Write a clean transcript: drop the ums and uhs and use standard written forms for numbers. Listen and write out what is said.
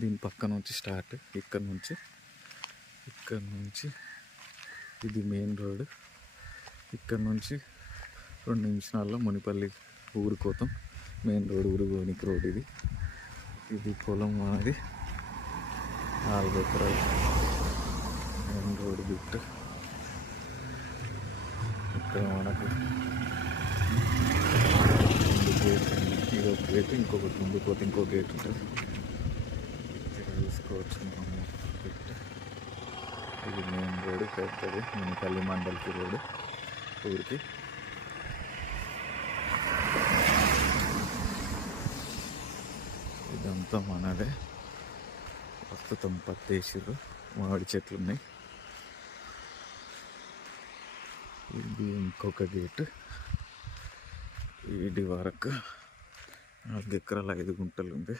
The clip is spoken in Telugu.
దీని పక్క నుంచి స్టార్ట్, ఇక్కడ నుంచి ఇది మెయిన్ రోడ్. ఇక్కడ నుంచి 2 నిమిషాల్లో మునిపల్లి ఊరుకోతాం. మెయిన్ రోడ్, ఊరుకోనికి రోడ్ ఇది పొలం అనేది 4 ఎకరాలు. మెయిన్ రోడ్ బిట్ ఇక్కడ మనకు 2 గేట్, ఇది ఒక గేట్, ఇంకొకటి ముందు పోతే ఇంకో గేట్ ఉంటుంది. ఇక్కడ చూసుకోవచ్చు మనం బిట్. ఇది మెయిన్ రోడ్ పెద్దది, మునిపల్లి మండలికి రోడ్ ఊరికి. ఇదంతా మనదే. ప్రస్తుతం పత్తి వేసిర్రు, మామిడి చెట్లు ఉన్నాయి. ఇది ఇంకొక గేటు. ఇది వరకు 4 ఎకరాలు 5 గుంటలు ఉంది.